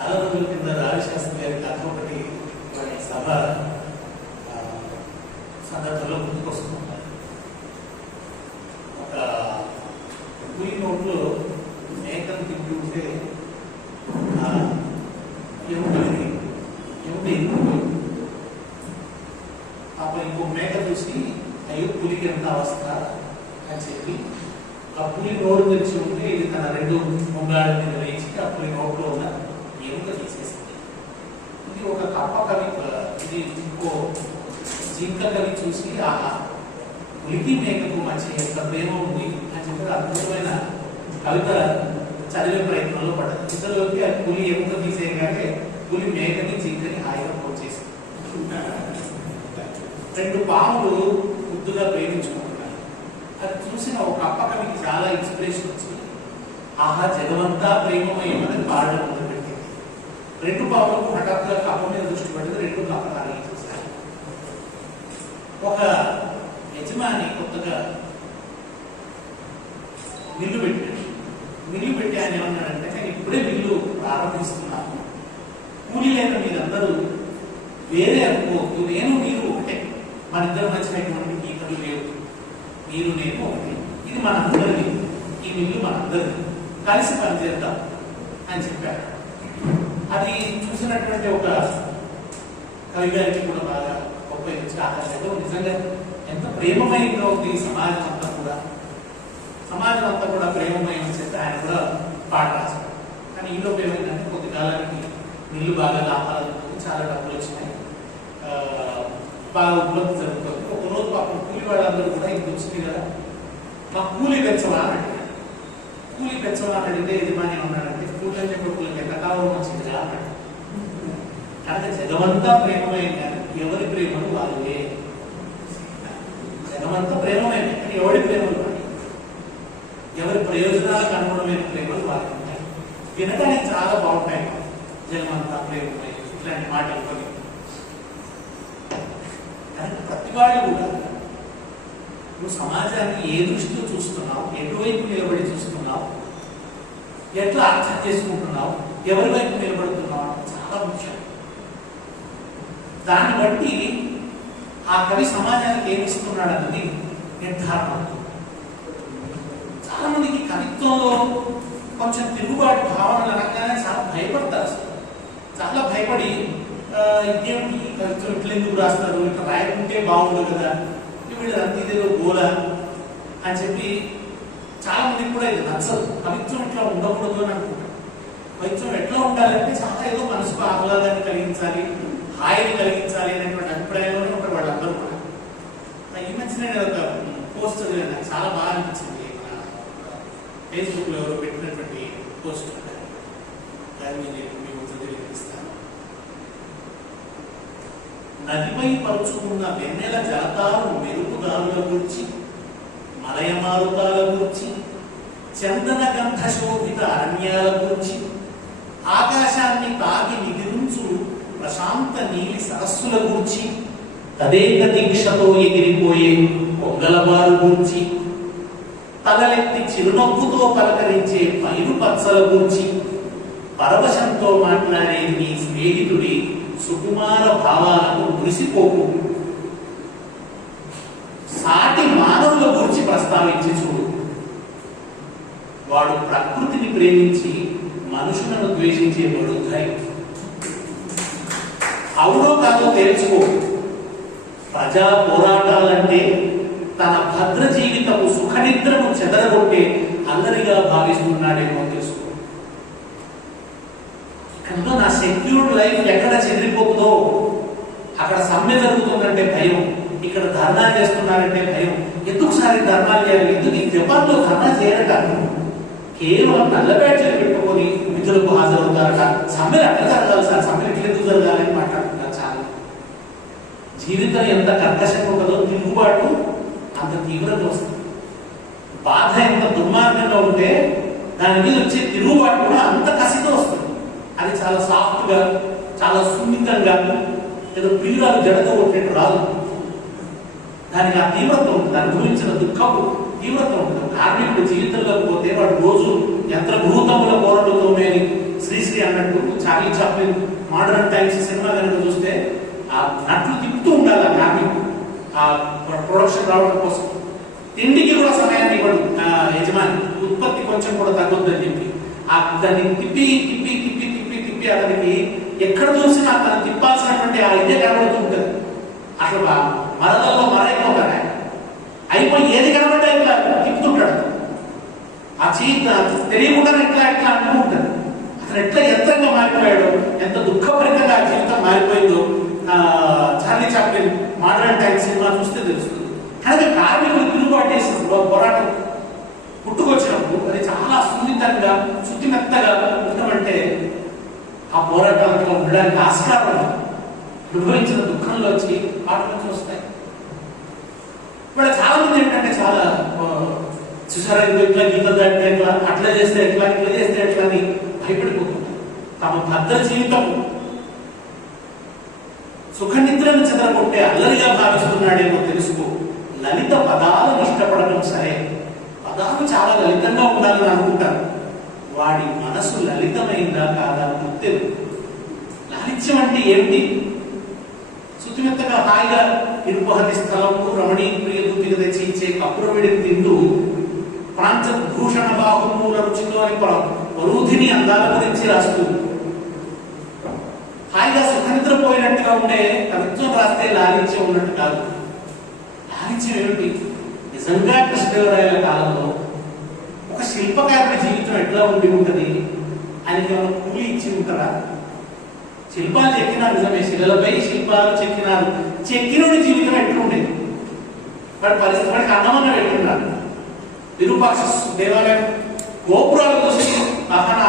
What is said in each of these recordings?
చాలా రోజుల కింద రాజశాస్త్రి గారి కథ ఒకటి సభ సందర్భంలో గుర్తుకొస్తున్నారు. ఒక పులి నోట్లో మేకను తింటూ ఉంటే ఎముడి అప్పుడు ఇంకో మేక చూసి అయ్యో పులికి ఎంత అవస్థ అని చెప్పి ఆ పులి నోరు తెచ్చి ఉంటే ఇది తన రెండు ముంగాళ్ళ మీద వేసి ఆ పులి నోట్లో ఉన్న ఎముక తీసేసింది. ఇది ఒక కప్ప కవి, ఇది ఇంకో జింక కవి చూసి ఆహా పులికి మేకకు మంచి ఎంత ప్రేమ ఉంది అని చెప్పి అద్భుతమైన కవిత చదివే ప్రయత్నంలో పడ్డది. ఇంతలోకి ఆ పులి ఎముక తీసేయగానే పులి మేకని జింకని హాయిగా పోచేసింది. రెండు పాములు ముద్దుగా ప్రేమించుకుంటున్నారు. అది చూసిన ఒక కప్ప కవికి చాలా ఇన్స్పిరేషన్ వచ్చి ఆహా జగమంతా ప్రేమమయం అని పాడడం మొదలుపెట్టింది. రెండు పాములకు హఠాత్తుగా కప్ప మీద దృష్టి పడింది. రెండు కప్పలాగా చేశారు. ఒక యజమాని కొత్తగా మిల్లు పెట్టాడు. మిల్లు పెట్టి ఆయన ఏమన్నాడంటే నేను ఇప్పుడే మిల్లు ప్రారంభిస్తున్నాను, కూలీలైన మీరందరూ వేరే అనుకోవద్దు, నేను మీరు ఒకటే, మన ఇద్దరు మధ్యనటువంటి గీతలు లేవు, మీరు నేను ఒకటి, ఇది మనందరిది, ఈ మిల్లు మనందరిది, కలిసి పనిచేద్దాం అని చెప్పారు. అది చూసినటువంటి ఒక కవి గారికి కూడా బాగా గొప్ప ఆకర్షణ. నిజంగా ఎంత ప్రేమమయంగా ఉంది సమాజం అంతా కూడా, సమాజం అంతా కూడా ప్రేమమయం అని చెప్పి ఆయన కూడా పాట రాశారు. కానీ ఈలోపు ఏమైందంటే కొద్ది కాలానికి మిల్లు బాగా లాభాలు చాలా డబ్బులు వచ్చినాయి, బాగా ఉత్పత్తి జరుగుతుంది. ఒకరోజు పాపం కూలి వాళ్ళందరూ కూడా ఇంటికి వచ్చింది కదా, మా కూలి పెంచవా అని అడిగారు. కూలి పెంచవా అని అడిగితే యజమాని ఉన్నాడంటే కూలి అంటే కూలికి ఎంత కావాలో వచ్చిందిగా అన్నాడు. కనుక జగమంతా ప్రేమమయం కానీ ఎవరి ప్రేమలు వాళ్ళే. జగమంతా ప్రేమమయం కానీ ఎవరి ప్రేమలు వాళ్ళు, ఎవరి ప్రయోజనాలకు అనుగుణమైన ప్రేమలు వాళ్ళు ఉంటాయి. వినడానికి చాలా బాగుంటాయి. జగమంతా ప్రేమమయం ఇట్లాంటి మాటలు కొన్ని. కనుక ప్రతి వాళ్ళు కూడా నువ్వు సమాజాన్ని ఏ దృష్టితో చూస్తున్నావు, ఎటువైపు నిలబడి చూస్తున్నావు, ఎట్లా అర్థం చేసుకుంటున్నావు, ఎవరి వైపు నిలబడుతున్నావు చాలా ముఖ్యం. దాన్ని బట్టి ఆ కవి సమాజానికి ఏమి ఇస్తున్నాడు అన్నది నిర్ధారణ. చాలా మందికి కవిత్వంలో కొంచెం తిరుగుబాటు భావనలు అనగానే చాలా భయపడతారు. చాలా భయపడి ఇదేమిటి కవిత్వం ఇట్లా ఎందుకు రాస్తారు, ఇట్లా రాయకుంటే బాగుండదు కదా, వీళ్ళు అంతేదో గోల అని చెప్పి చాలా మందికి కూడా ఇది నచ్చదు. కవిత్వం ఇట్లా ఉండకూడదు అని అనుకుంటారు. కవిత్వం ఎట్లా ఉండాలంటే చాలా ఏదో మనసుకు ఆహ్లాదాన్ని కలిగించాలి, హాయిని కలిగించాలి అనేటువంటి అభిప్రాయంలోనే ఉంటారు వాళ్ళందరూ కూడా. ఈ మధ్య నేను ఒక పోస్ట్ నాకు చాలా బాగా అనిపించింది. ఫేస్బుక్ లో ఎవరో పెట్టినటువంటి పోస్ట్, దాన్ని నేను మీ ముందు తెలియజేస్తాను. నదిపై పరుచుకున్న వెన్నెల జలతారు మెరుగుదారుల గురించి, మలయమారుతాల గురించి, చందన గంధ శోభిత అరణ్యాల గురించి, ఆకాశాన్ని తాగి నిగిరించు ప్రశాంత నీలి సరస్సుల గురించి, తదేక దీక్షతో ఎగిరిపోయే కొంగలవారు గురించి, తలలెత్తి చిరునవ్వుతో పలకరించే పైరు పచ్చల గురించి, పరవశంతో మాట్లాడే నీ స్నేహితుడి సుకుమార భావాలను మురిసిపోకు, సాటి మానవుల గురించి ప్రస్తావించి చూడు. వాడు ప్రకృతిని ప్రేమించి మనుషులను ద్వేషించే బడుద్దాయి. అవునో కాదో తెలుసుకో. ప్రజా పోరాటాలంటే తన భద్ర జీవితము సుఖనిద్రను చెదరగొట్టే అల్లరిగా భావిస్తున్నాడేమో తెలుసుకో. కనుక నా సెక్యూర్డ్ లైఫ్ ఎక్కడ చెదిరిపోతుందో, అక్కడ సమ్మె జరుగుతుందంటే భయం, ఇక్కడ ధర్నా చేస్తున్నారంటే భయం. ఎందుకు సారి ధర్నాలు చేయాలి? ఎందుకు ఈ జపాన్లో ధర్నా చేయరట, కేవలం నల్ల బ్యాడ్జీలు పెట్టుకొని విధులకు హాజరవుతారట. సమ్మెలు అట్లా జరగాలి సార్, సమ్మెలు ఇట్లా ఎందుకు జరగాలని మాట్లాడుతున్నారు. చాలా జీవితం ఎంత కర్కశంగా ఉంటుందో తిరుగుబాటు అంత తీవ్రత వస్తుంది. బాధ ఎంత దుర్మార్గంగా ఉంటే దాని మీద వచ్చే తిరుగుబాటు కూడా అంత కసితో వస్తుంది. అది చాలా సాఫ్ట్ గా, చాలా సున్నితంగా, ఏదో ప్రియురాలు జడతో కొట్టేట్టు రాదు. దానికి ఆ తీవ్రత ఉంటుంది, దాని గురించిన దుఃఖపు తీవ్రత ఉంటుంది. కార్మికుడు జీవితంలోకి పోతే వాడు రోజు యంత్రభూతముల కోరలు తోమేని శ్రీశ్రీ క్రిస్టీ అన్నట్టు Charlie Chaplin Modern Times cinema కనుక చూస్తే ఆ నట్లు తిప్పుతూ ఉండాలి ఆ కార్మికు ఆ ప్రొడక్షన్ రావడం కోసం. తిండికి కూడా సమయాన్ని ఇవ్వడు యజమాని, ఉత్పత్తి కొంచెం కూడా తగ్గొద్దని చెప్పి దాన్ని తిప్పి తిప్పి తిప్పి తిప్పి తిప్పి అతనికి ఎక్కడ చూసినా తను తిప్పాల్సినటువంటి ఆ ఇదే కనబడుతూ ఉంటుంది. అసలు మరదల్లో మరైపోతాడు, అయిపోయి ఏది కనబడ్డా ఇట్లా తిప్పుతుంటాడు. ఆ తెలియకుండానే ఎట్లా ఎట్లా అంటూ ఉంటుంది. అతను ఎట్లా యంత్రంగా మారిపోయాడు, ఎంత దుఃఖభరితంగా ఆ జీవితం మారిపోయిందో Charlie Chaplin Modern Times cinema చూస్తే తెలుస్తుంది. కానీ కార్మికులు తిరుగుబాటు చేసిన పోరాటం పుట్టుకొచ్చినప్పుడు అది చాలా సున్నితంగా శుద్ధిమెత్తగా ఉండమంటే ఆ పోరాటాలతో ఉండడానికి ఆస్కారం అనుభవించిన దుఃఖంలో వచ్చి పాటలు నుంచి వస్తాయి. ఇప్పుడు చాలా మంది ఏంటంటే చాలా చూసారా ఇట్లా గీత దాటితే ఎట్లా, అట్లా చేస్తే ఎట్లా, ఇట్లా చేస్తే ఎట్లా అని భయపడిపోతున్నారు. తమ భద్ర జీవితం సుఖనిద్రను చెదరగొట్టే అల్లరిగా భావిస్తున్నాడేమో తెలుసుకో. లలిత పదాలను ఇష్టపడడం సరే, పదాలు చాలా లలితంగా ఉండాలని అనుకుంటారు. వాడి మనసు లలితమైందా కాదా గుర్తెలు. లాలిత్యం అంటే ఏమిటి? శుద్ధిమెత్తగా హాయిగా ఇరుపహతి స్థలంలో రమణీ ప్రియదుతిగా తెచ్చి ఇచ్చే కపురవిడిని తింటూ ప్రాంతభూషణ బాహుమూల రుచిలో అని వరూధిని అందాల గురించి రాస్తుంది. హాయిగా సుఖనిద్రపోయినట్టుగా ఉండే కవిత్వం రాస్తే లాలిత్యం ఉన్నట్టు కాదు. లాలిత్యం ఏమిటి? నిజంగా కృష్ణదేవరాయల కాలంలో ఒక శిల్పకారుడి జీవితం ఎట్లా ఉండి ఉంటుంది? ఆయనకి ఏమైనా కూలి ఇచ్చి ఉంటారా? శిల్పాలు చెక్కినారు నిజమే, శిలలపై శిల్పాలు చెక్కినారు. చెక్కినోడి జీవితం ఎట్లుండేది? వాడి పరిస్థితి, వాడికి అన్నమన్న పెట్టుకున్నారు. విరూపాక్ష దేవాలయం గోపురాలు చూసి మహాన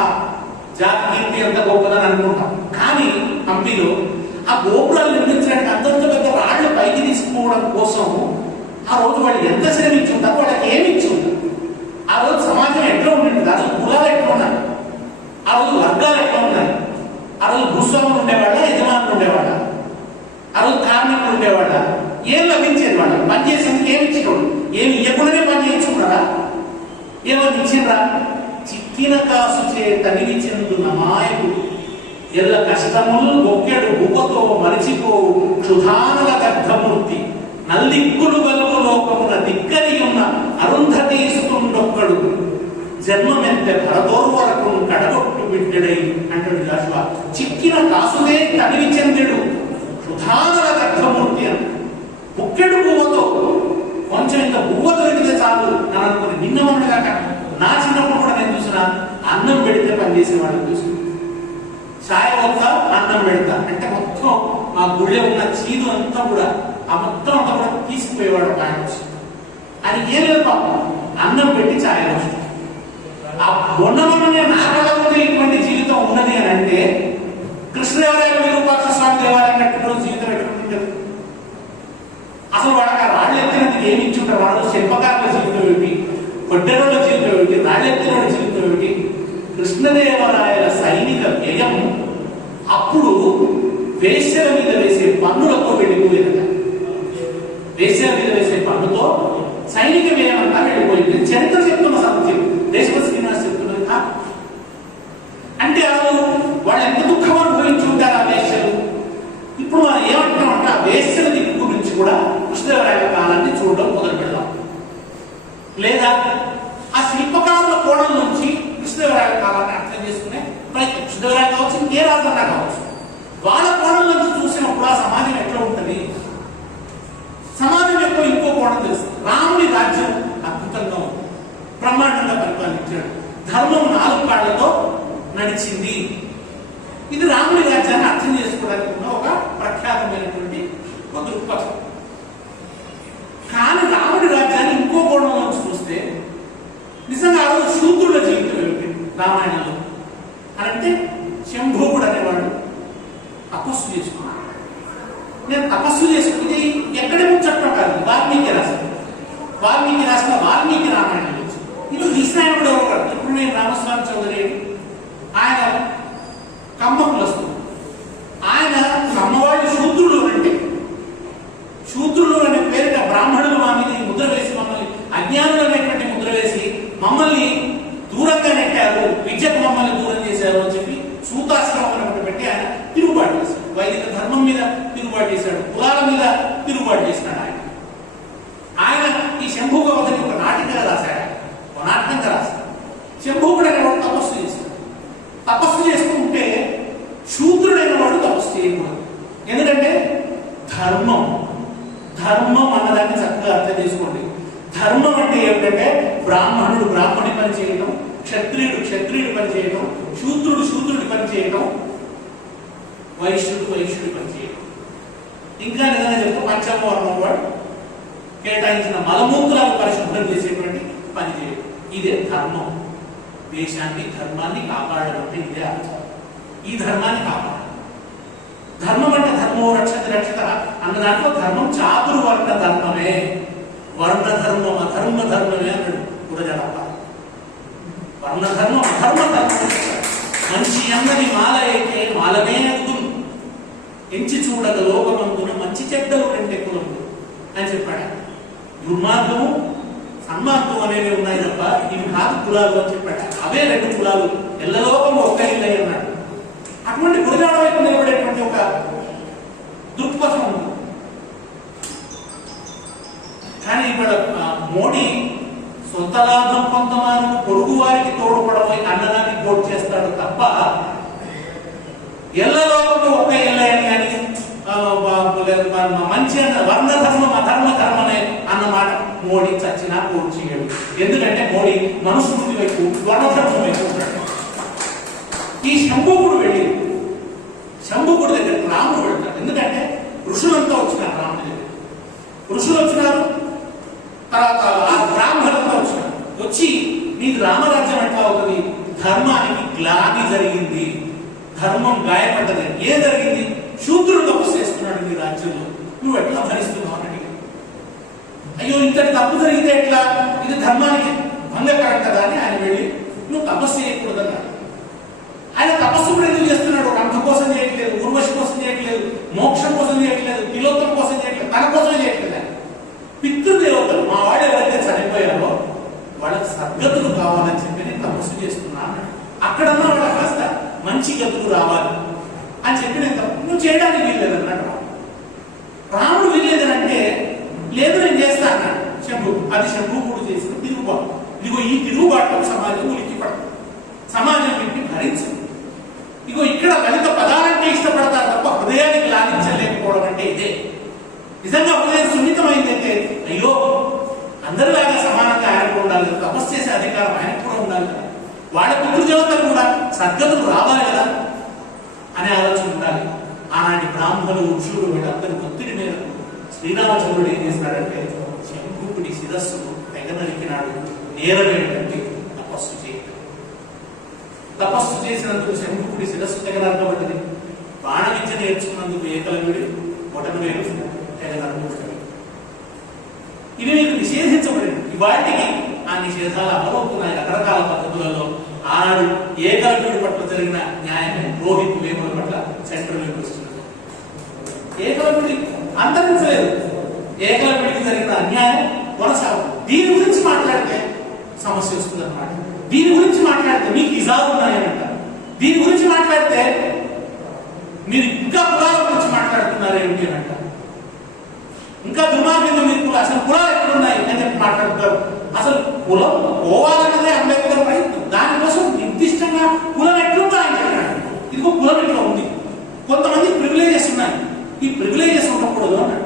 జాతి కీర్తి ఎంత గొప్పదని అనుకుంటాం. కానీ హంపీలో ఆ గోపురాలు నిర్మించడానికి అంతంత పెద్ద రాళ్లు పైకి తీసుకుపోవడం కోసం ఆ రోజు వాళ్ళు ఎంత శ్రమించి ఉంటారు, వాళ్ళకి ఏమి ఇచ్చి ఉంటారు? ఆ రోజు సమాజం ఎట్లా ఉండింది? ఆ రోజు కులాలు ఎట్లా ఉన్నాయి? ఆ రోజు వర్గాలు ఎట్లా ఉన్నాయి? ఆ రోజు భూస్వాములు ఉండేవాళ్ళ, యజమానులు ఉండేవాళ్ళ? ఆ రోజు కార్మికులు ఉండేవాళ్ళ? ఏం లభించేది? వాళ్ళకి పని చేసేందుకు ఏమి ఇచ్చేవాడు? ఏమి ఇవ్వకుండానే పని చేయించుకున్నారా? ఏమని ఇచ్చిండ్రా? చిక్కిన కాసు చే తగిలి చెందు నమాయకుడు ఎల్ల కష్టములు బొక్కెడు బువ్వతో మరిచిపోవు క్షుధానల గర్ధమూర్తి నల్దిక్కులు గలుగు లోకమున దిక్కరి ఉన్న అరుంధతీసుకుండొక్కడు జన్మమెంత భరదోర్వరకు కడగొట్టు బిడ్డడై అంటాడు జాషువా. చిక్కిన కాసుదే తగిలి చెందెడు క్షుధానల గర్ధమూర్తి అని బుక్కెడు బువ్వతో, కొంచెం ఇంత బువ్వ దొరికితే చాలు అని అనుకుని నిన్నమన్నగాక నా చిన్నప్పుడు కూడా నేను చూసిన అన్నం పెడితే పనిచేసే వాళ్ళని చూసి ఛాయ్ వద్ద అన్నం పెడతా అంటే మొత్తం ఆ గుళ్ళె ఉన్న చీదు అంతా కూడా ఆ మొత్తం అంతా కూడా తీసుకుపోయేవాడు ఆయన వచ్చి. ఆయన ఏం లేదు పాపం, అన్నం పెట్టి ఛాయ్ వస్తుంది. ఆ ఉన్నమనే నాకలతో ఇటువంటి జీవితం ఉన్నది అని అంటే కృష్ణదేవరాయలు విరూపాక్ష స్వామి దేవాలయం కట్టిన జీవితం ఎటువంటి అసలు వాళ్ళకి ఆ రాళ్ళు ఎత్తినందుకు ఏమి ఇచ్చుంటారు? వాళ్ళు శిల్పకారుల జీవితం ఏమిటి, కొట్టెరోళ్ళ జీవితం ఏమిటి, రాళ్ళెత్తిన జీవితం ఏమిటి? కృష్ణదేవరాయల సైనిక వ్యయం అప్పుడు వేశ్యల మీద వేసే పన్నులతో వెళ్ళిపోయేదట. వేశ్యల మీద వేసే పన్నుతో సైనిక వ్యయం అంతా వెళ్ళిపోయింది. చరిత్ర చెప్తున్న సత్యం, దేశపతి శ్రీనివాస్ చెప్తున్నది కాదు. అంటే వాళ్ళు ఎంత దుఃఖం అనుభవించి ఉంటారు ఆ వేశ్యలు. ఇప్పుడు మనం ఏమంటున్నామంటే ఆ వేశ్యల దిక్కు గురించి కూడా కృష్ణదేవరాయల కాలాన్ని చూడడం మొదలు పెడదాం. లేదా ఆ శిల్పకారుల కోణం నుంచి కృష్ణదేవరాయల కాలాన్ని అర్థం చేసుకునే ప్రయత్నం, కృష్ణదేవరాయలు కావచ్చు, ఇంకే రాజన్నా కావచ్చు, వాళ్ళ కోణం నుంచి చూసినప్పుడు ఆ సమాజం ఎట్లా ఉంటుంది? సమాజం యొక్క ఇంకో కోణం తెలుస్తుంది. రాముడి రాజ్యం అద్భుతంగా ఉంది, బ్రహ్మాండంగా పరిపాలించాడు, ధర్మం 4 కాళ్లతో నడిచింది. ఇది రాముడి రాజ్యాన్ని అర్థం చేసుకోవడానికి ఉన్న ఒక ప్రఖ్యాతమైనటువంటి ఒక దృక్పథం. కానీ రాముడి రాజ్యాన్ని ఇంకో కోణం నుంచి చూస్తే నిజంగా ఆ రోజు శూద్రుల జీవితం ఏమిటి రామాయణంలో అంటే? శంభూకుడు అనేవాడు తపస్సు చేసుకున్నాడు. నేను తపస్సు చేసుకుని ఎక్కడే ముచ్చటం కాదు, వాల్మీకి రాసిన వాల్మీకి రామాయణం ఇది కృష్ణాయనుడు ఒకడు. ఇప్పుడు నేను రామస్వామి చౌదరి, ఆయన కమ్మకులు వస్తుంది. ఆయన కమ్మవాళ్ళు శూద్రులు అంటే, శూద్రులు అనే పేరిట బ్రాహ్మణులు మా మీద ముద్ర వేసి మమ్మల్ని అజ్ఞానులు అనేటువంటి ముద్ర వేసి మమ్మల్ని దూరంగా నెట్టారు, విద్యకు మమ్మల్ని దూరం చేశారు అని చెప్పి సూతాశ్రమం అని ఒకటి పెట్టి ఆయన తిరుగుబాటు చేశాడు. వైదిక ధర్మం మీద తిరుగుబాటు చేశాడు, కులాల మీద తిరుగుబాటు చేసినాడు ఆయన. ఆయన ఈ శంభుకవధని ఒక నాటికగా రాశాడు, ఒక నాటకంగా రాశాడు. శంభుకుడైన వాడు తపస్సు చేశాడు. తపస్సు చేస్తూ ఉంటే శూద్రుడైన వాడు తపస్సు చేయకూడదు. ఎందుకంటే ధర్మం అన్నదాన్ని చక్కగా అర్థం చేసుకోండి. ధర్మం అంటే ఏమిటంటే బ్రాహ్మణుడు బ్రాహ్మణి పని చేయడం, క్షత్రియుడు పని చేయడం, శూద్రుడి పని చేయడం, వైశ్యుడి పని చేయడం. ఇంకా నిజంగా చెప్తే పంచమ వర్ణం వాడు కేటాయించిన మలమూత్రాలు పరిశుభ్రం చేసేటువంటి పని చేయడం. ఇదే ధర్మం. దేశాన్ని ధర్మాన్ని కాపాడడం అంటే ఇదే అర్థం. ఈ ధర్మాన్ని కాపాడాలి. ధర్మం అంటే ధర్మో రక్షతి రక్షిత అన్న దాంట్లో ధర్మం చాతుర్వర్ణ ధర్మమే. వర్ణ ధర్మం అధర్మ ధర్మమే అన్నాడు గురజాడప్ప. వర్ణ ధర్మం అధర్మ ధర్మం. మంచి అన్నది మాల అయితే మాలమే అదుగును, ఎంచి చూడగ లోకమందున మంచి చెడ్డలు రెండే కులము అని చెప్పాడు. దుర్మార్గము సన్మార్గం అనేవి ఉన్నాయి తప్ప ఇవి కాదు కులాలు అని చెప్పాడు. అవే రెండు కులాలు, ఎల్లలోకము ఒక్క ఇల్లై అన్నాడు. అటువంటి గురజాడ వైపు నిలబడేటువంటి ఒక దృక్పథం ఉంది. కానీ ఇక్కడ మోడీ సొంత లాభం కొంతమాను పొరుగు వారికి తోడుపడమై అన్నదాన్ని కోట్ చేస్తాడు తప్ప ఎల్లలోకము ఒక్క ఇల్లై అని మంచి వర్ణ ధర్మం అధర్మ ధర్మమే అన్నమాట మోడీ చచ్చినా కోట్ చేయడు. ఎందుకంటే మోడీ మనుస్మృతి వైపు వర్ణధర్మం వైపు ఉంటాడు. ఈ శంభుకుడు దగ్గరికి రాముడు వెళ్తాడు. ఎందుకంటే ఋషులంతా వచ్చినారు రాముడి దగ్గర. ఋషులు వచ్చినారు, తర్వాత ఆ బ్రాహ్మణులంతా వచ్చినారు. వచ్చి నీకు రామరాజ్యం ఎట్లా అవుతుంది? ధర్మానికి గ్లాని జరిగింది, ధర్మం గాయపడ్డది. ఏం జరిగింది? శూద్రుడు తపస్సు చేస్తున్నాడు నీ రాజ్యంలో, నువ్వు ఎట్లా భరిస్తున్నావు అని అడిగాడు. అయ్యో ఇంతటి తప్పు జరిగితే ఎట్లా? ఇది ధర్మానికి భంగకరం కదా అని ఆయన వెళ్ళి నువ్వు తపస్సు చేయకూడదు అన్నాడు. ఆయన తపస్సు కూడా ఎందుకు చేస్తున్నాడు? రంభ కోసం చేయట్లేదు, ఊర్వశి కోసం చేయట్లేదు, మోక్షం కోసం చేయట్లేదు, తిలోత్తం కోసం చేయట్లేదు, తన కోసమే చేయట్లేదు. ఆయన పితృదేవతలు మా వాడు ఎవరైతే చనిపోయారో వాళ్ళకి సద్గతులు కావాలని చెప్పి నేను తపస్సు చేస్తున్నా అన్నాడు. అక్కడన్నా వాళ్ళకి కాస్త మంచి గతులు రావాలి అని చెప్పి నేను నువ్వు చేయడానికి వీల్లేదు అన్నాడు. రాముడు వీల్లేదనంటే లేదు నేను చేస్తా అన్నాడు శంభు. అది శంభుకుడు చేసిన తిరుగుబాటు. ఇదిగో ఈ తిరుగుబాటు సమాజం ఉలిక్కి పడుతుంది, సమాజం వీటిని భరించదు. ఇగో ఇక్కడ లలిత పదాలంటే ఇష్టపడతారు తప్ప హృదయానికి లాభించలేకపోవడం అంటే ఇదే. నిజంగా హృదయం సున్నితమైందైతే అయ్యో అందరిలాగా సమానంగా ఆయనకు ఉండాలి కదా, తపస్సు చేసే అధికారం ఆయనకు కూడా ఉండాలి కదా, వాళ్ళ పితృదేవతలు కూడా సద్గతులు రావాలి కదా అనే ఆలోచన ఉండాలి. ఆనాటి బ్రాహ్మణులు ఋషులు వీళ్ళందరి ఒత్తిడి మేరకు శ్రీరామచంద్రుడు ఏం చేసినాడంటే శంభుకుడి శిరస్సును తెగనరికినాడు. నేరమేంటంటే తపస్సు చేయడం. తపస్సు చేసినందుకు శంభుకుడి శిరస్సు తెగనరకబడ్డది. బాణ విద్య నేర్చుకున్నందుకు ఏకలవ్యుడి బొటనవేలు తెగనరకబడ్డాడు. ఇవి మీకు నిషేధించబడింది. ఇవాటికి ఆ నిషేధాలు అమలవుతున్నాయి రకరకాల పద్ధతులలో. ఆనాడు ఏకలవ్యుడి పట్ల జరిగిన న్యాయమే రోహిత్ వేముల పట్ల సెంట్రల్ యూనివర్సిటీ. ఏకలవ్యుడి అంతరించలేదు, ఏకలవ్యుడికి జరిగిన అన్యాయం కొనసాగు. దీని గురించి మాట్లాడితే సమస్య వస్తుంది అన్నమాట. దీని గురించి మాట్లాడితే మీకు నిజాలు ఉన్నాయని అంటారు. దీని గురించి మాట్లాడితే మీరు ఇంకా కులాల గురించి మాట్లాడుతున్నారు ఏమిటి అని అంటారు. ఇంకా దుర్మార్గంగా మీరు అసలు కులాలు ఎక్కడున్నాయి అని చెప్పి మాట్లాడుతారు. అసలు కులం పోవాలన్నదే అంబేద్కర్ ప్రయత్నం. దానికోసం నిర్దిష్టంగా కులం ఎట్లుందో ఆయన చెప్పాడు. ఇదిగో కులం ఇట్లా ఉంది, కొంతమంది ప్రివిలేజెస్ ఉన్నాయి, ఈ ప్రివిలేజెస్ ఉండకూడదు అన్నాడు.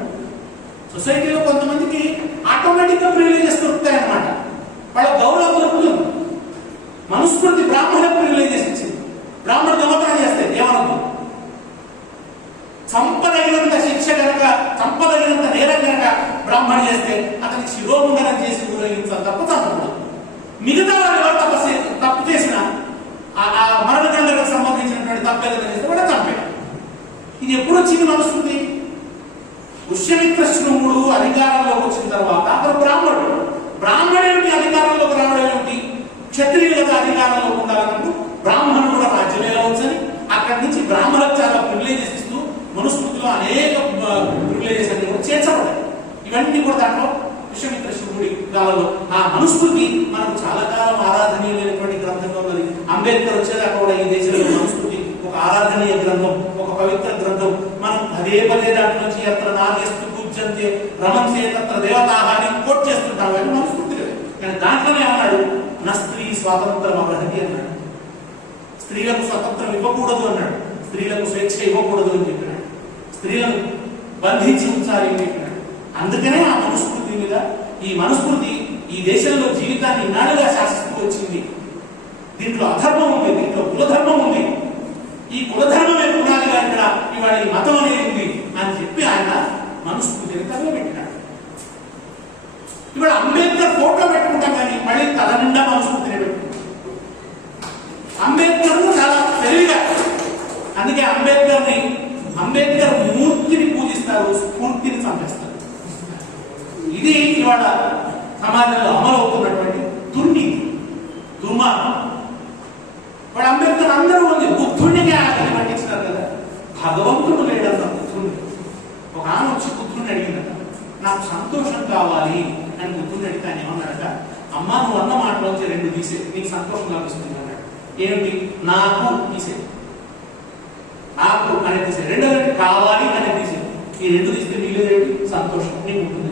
సొసైటీలో కొంతమందికి ఆటోమేటిక్ గా ప్రివిలేజెస్ దొరుకుతాయి అన్నమాట. వాళ్ళ గౌరవం దొరుకుతుంది. మనుస్మృతి బ్రాహ్మణ ప్రివిలేజెస్ ఇచ్చింది. బ్రాహ్మణ దొంగతనం చేస్తే ఏమనదు, చంపదగినంత శిక్ష కనుక, చంపదగినంత నేరం కనుక బ్రాహ్మణ చేస్తే అతనికి శిరోముండనం చేసి ఊరేగించాలి తప్ప చంపకూడదు. మిగతా వాళ్ళు తప్పు చేసిన ఆ మరణదండకు సంబంధించినటువంటి తప్పు ఏదైనా చేస్తే కూడా చంపేయాలి. ఇది ఎప్పుడు వచ్చింది మనుస్మృతి? పుష్యమిత్ర శృంగుడు అధికారంలోకి వచ్చిన తర్వాత అతను బ్రాహ్మణుడు. బ్రాహ్మణుడికి అధికారంలోకి రావడం ఏమిటి? క్షత్రియులకు అధికారంలోకి ఉండాలన్నప్పుడు బ్రాహ్మణుడు కూడా రాజ్యం వెళ్ళవచ్చని అక్కడి నుంచి బ్రాహ్మణులకు చాలా ప్రివిలేజెస్ ఇస్తూ మనుస్మృతిలో అనేక ప్రివిలేజెస్ అన్ని కూడా చేర్చబడ్డాయి. ఇవన్నీ కూడా దాంట్లో పుష్యమిత్ర శృంగుడి కాలంలో ఆ మనుస్మృతి మనకు చాలా కాలం ఆరాధనీయమైనటువంటి గ్రంథంగా ఉన్నది. అంబేద్కర్ వచ్చేదాకా కూడా ఈ దేశంలో మనుస్మృతి ఆరాధనీయ గ్రంథం, ఒక పవిత్ర గ్రంథం. మనం పదే పదే దాంట్లో నుంచి ఎత్ర నాగేస్తు పూజ్యంతే రమంతే తత్ర దేవతాః అని కోట్ చేస్తుంటాం. కానీ మనుస్మృతి లేదు. కానీ దాంట్లోనే అన్నాడు నా స్త్రీ స్వాతంత్రం అర్హతి అన్నాడు. స్త్రీలకు స్వతంత్రం ఇవ్వకూడదు అన్నాడు. స్త్రీలకు స్వేచ్ఛ ఇవ్వకూడదు అని చెప్పినాడు. స్త్రీలను బంధించి ఉంచాలి అని చెప్పినాడు. అందుకనే ఆ మనుస్మృతి మీద ఈ మనుస్మృతి ఈ దేశంలో జీవితాన్ని ఇన్నాళ్ళుగా శాసిస్తూ వచ్చింది. దీంట్లో అధర్మం ఉంది, దీంట్లో కులధర్మం ఉంది. ఈ కులధర్మమే పునాదిగా ఇక్కడ ఇవాళ ఈ మతం అనేది ఉంది అని చెప్పి ఆయన మనుస్మృతిని తగలబెట్టినాడు. ఇవాళ అంబేద్కర్ ఫోటో పెట్టుకుంటాం కానీ మళ్ళీ తల నిండా మనుస్మృతిని పెట్టుకుంటాం. అంబేద్కర్ చాలా తెలివిగా, అందుకే అంబేద్కర్ మూర్తిని పూజిస్తారు, స్ఫూర్తిని చంపేస్తారు. ఇది ఇవాళ సమాజంలో అమలవుతున్నటువంటి దుర్నీతి, దుర్మార్గం. వాడు అంబేద్కర్ అందరూ ఉంది, బుద్ధుడిగా ఆయన పట్టించినారు కదా. భగవంతుడు లేడన్న బుద్ధుడిని. ఒక ఆమె వచ్చి బుద్ధుడిని అడిగిందట, నాకు సంతోషం కావాలి అని బుద్ధుడిని అడిగితే ఆయన ఏమన్నాడట, అమ్మ నువ్వు అన్న మాటలోంచి 2 తీసే, నీకు సంతోషం లభిస్తుంది అన్నాడు. ఏమిటి? నాకు తీసే, నాకు అనేది తీసే. రెండోది కావాలి అనేది తీసే. ఈ 2 తీస్తే మిగిలేదేమిటి? సంతోషం నీకు ఉంటుంది.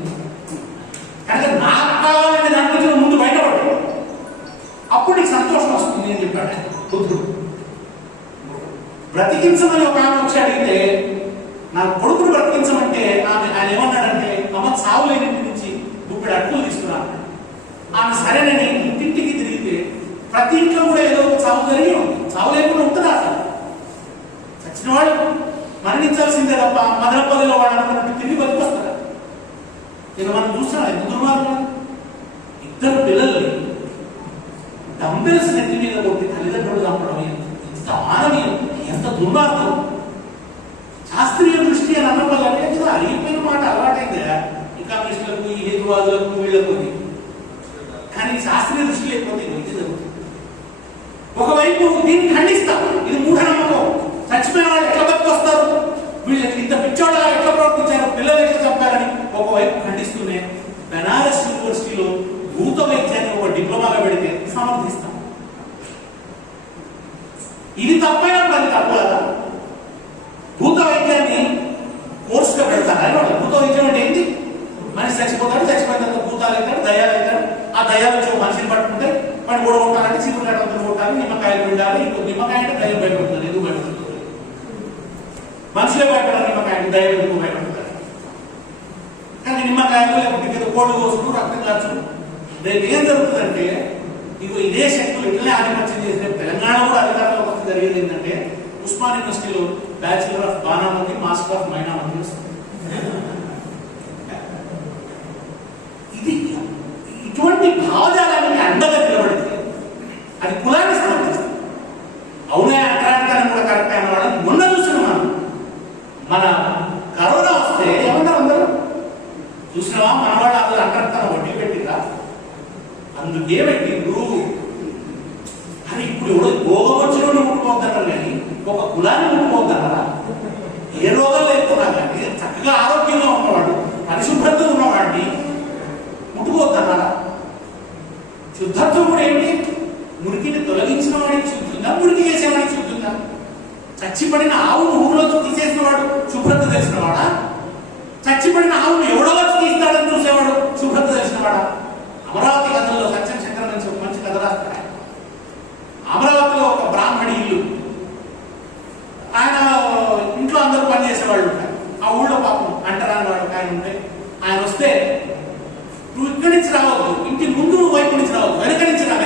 కనుక నాకు కావాలంటే దాంట్లో నువ్వు ముందు బయటపడు, అప్పుడు నీకు సంతోషం వస్తుంది అని చెప్పాడు బుద్ధుడు. బ్రతికించమని ఒక ఆమె వచ్చి అడిగితే, నా కొడుకును బ్రతికించమంటే ఆయన ఏమన్నాడంటే, అమ్మ సావులేనింటి నుంచి ఇప్పుడు అడ్డులు తీసుకున్నాను. ఆమె సరేనని ఇంటింటికి తిరిగితే ప్రతి ఇంట్లో కూడా ఏదో చావు జరిగి ఉంది. చావు లేకుండా ఉంటుందా? అసలు చచ్చిన వాడు మరణించాల్సిందే తప్ప మదనపల్లిలో వాడు అనుకున్నట్టు తిరిగి బతికొస్తారా? ఇక మనం చూస్తున్నాం ఎంత దుర్మార్గం. 2 పిల్లల్ని డంబెల్స్ నెత్తి మీద కొట్టి తల్లిదండ్రులు చంపడం ఎంత మానవీయం, ఎంత దుర్మార్గం. శాస్త్రీయ దృష్టి అని అన్న వల్ల అరిగిపోయిన మాట అలవాటైందే ఈ కమ్యూనిస్టులకు, ఈ హేతువాదులకు, వీళ్ళకు. కానీ శాస్త్రీయ దృష్టి లేకపోతే ఇది జరుగుతుంది. ఒకవైపు దీన్ని ఖండిస్తాం, ఇది మూఢనమ్మకం. చచ్చిపోయిన వాళ్ళు ఎట్లా బతికొస్తారు, వీళ్ళకి ఇంత పిచ్చోళ్ళ ఎట్లా ప్రవర్తించారు, పిల్లలు ఎట్లా చెప్పారని ఒకవైపు ఖండిస్తూనే బెనారస్ యూనివర్సిటీలో భూత వైద్యాన్ని ఒక డిప్లొమాగా పెడితే సమర్థిస్తాం. ఇది తప్పైనప్పుడు అది తప్పు కదా. భూత వైద్యాన్ని కోర్సుగా పెడతారు. అది భూత వైద్యం అంటే ఏంటి? మనిషి చచ్చిపోతాడు, చచ్చిపోయిన తర్వాత భూతాలు అవుతాడు, దయాలు అవుతాడు. ఆ దయాలు వచ్చి మనిషిని పట్టుకుంటే వాడిని కూడా కొట్టాలంటే చీపురు కట్టంతో కొట్టాలి, నిమ్మకాయలు పిండాలి. ఇంకో నిమ్మకాయ అంటే దయ్యం భయపడుతుంది. ఎందుకు భయపడుతుంది? మనుషులే భయపడాలి, నిమ్మకాయ అంటే దయ్యం ఎందుకు భయపడుతుంది? కానీ నిమ్మకాయలు లేకపోతే కోళ్ళు కోసుకుని రక్తం కాల్చుడు. రేపు ఏం జరుగుతుందంటే, ఇగో ఇదే శక్తులు ఇట్లనే ఆధిపత్యం చేసిన తెలంగాణ కూడా అధికారంలోకి వస్తే జరిగేది ఏంటంటే, ఉస్మాన్ యూనివర్సిటీలో బ్యాచిలర్ ఆఫ్ బాణామతి, మాస్టర్ ఆఫ్ మైనామతి వస్తుంది. ఇది ఇటువంటి భావజాలానికి అండగా నిలబడితే అది కులాన్ని సమర్థిస్తుంది. అవునే అక్రాంతాన్ని కూడా కరెక్ట్ అయిన వాళ్ళని మొన్న చూసినాం. మన కరోనా వస్తే ఏమన్నారు అందరూ చూసినావా? మన వాళ్ళు అందరూ అక్రాంతాన్ని వడ్డీ పెట్టిందా? అందుకే పెట్టిండ్రు. అని ఇప్పుడు ఎవడో భోగం వచ్చిన ముట్టుకోవద్దన్నారు కానీ ఒక కులాన్ని ముట్టుకోవద్దన్నారా? ఏ రోగాలు లేకున్నా కానీ చక్కగా ఆరోగ్యంగా ఉన్నవాడు, పరిశుభ్రత ఉన్నవాడిని ముట్టుకోవద్దన్నారా? శుద్ధత్వం కూడా ఏమిటి? మురికిని తొలగించిన వాడికి శుద్ధుందా, మురికి చేసేవాడికి శుద్ధుందా? చచ్చిపడిన ఆవును ఊరిలోకి తీసేసిన వాడు శుభ్రత తెలిసినవాడా? చచ్చిపడిన ఆవును ఎవడో వచ్చి తీస్తాడని చూసేవాడు శుభ్రత తెలిసినవాడా? అమరావతి కథల్లో సత్యం శంకర నుంచి ఒక మంచి కథ రాస్తాడు. అమరావతిలో ఒక బ్రాహ్మణి ఇల్లు, ఆయన ఇంట్లో అందరూ పనిచేసేవాళ్ళు ఉంటారు. ఆ ఊళ్ళో పాపం అంటరాని వాడు ఆయన ఉంటే, ఆయన వస్తే నువ్వు ఇక్కడి నుంచి రావద్దు, ఇంటి ముందు వైపు నుంచి రావద్దు, వెనక నుంచి రా,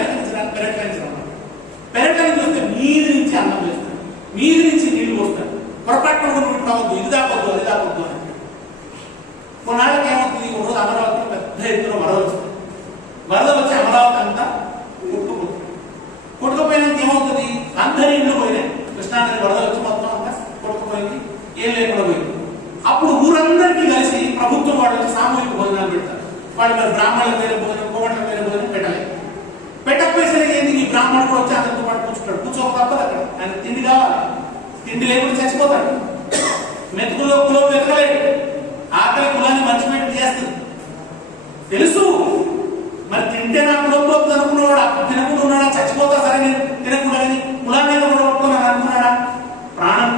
పెరట నుంచి రావద్దు. పెరట నుంచి వస్తే మీది నుంచి అన్నం చేస్తాడు, మీది నుంచి నీళ్లు పోస్తాడు. పొరపాటున నువ్వు రావద్దు, ఇది దాకొద్దు, అది దాకొద్దు అని. కొన్నాళ్ళకి ఏమవుతుంది, ఒక రోజు అమరావతిలో పెద్ద ఎత్తున వరదలు వస్తాయి. వరదలు వచ్చి అమరావతి అంతా కొట్టుకుపోతుంది. కొట్టుకుపోయినాక ఏమవుతుంది, అందరి ఇళ్ళు పోయినాయి. కృష్ణానది వరదలు వచ్చి మొత్తం అంతా కొట్టుకుపోయింది, ఏం లేకుండా పోయింది. అప్పుడు ఊరందరికీ కలిసి ప్రభుత్వం వాళ్ళు వచ్చి సామూహిక భోజనాలు పెడతారు. వాళ్ళు మరి బ్రాహ్మణుల పేరు భోజనం, కోమట్ల పేరు భోజనం పెట్టలేదు. పెట్టకపోయేసరికి ఏంటి, ఈ బ్రాహ్మణుడు కూడా వచ్చి అందరితో పాటు కూర్చుంటాడు. కూర్చోక తప్పదు, అక్కడ ఆయన తిండి కావాలి. తిండి లేకుండా చచ్చిపోతాడు. మెతుకుల్లో కులం వెతకలేడు. ఆకలి కులాన్ని మర్చిపోయి చేస్తుంది తెలుసు. మరి తింటే నా కులం పోతుంది అనుకున్నవాడు తినకుండా ఉన్నాడా? చచ్చిపోతా సరే నేను తినకూడదని కులాన్ని అనుకున్నాడా? ప్రాణం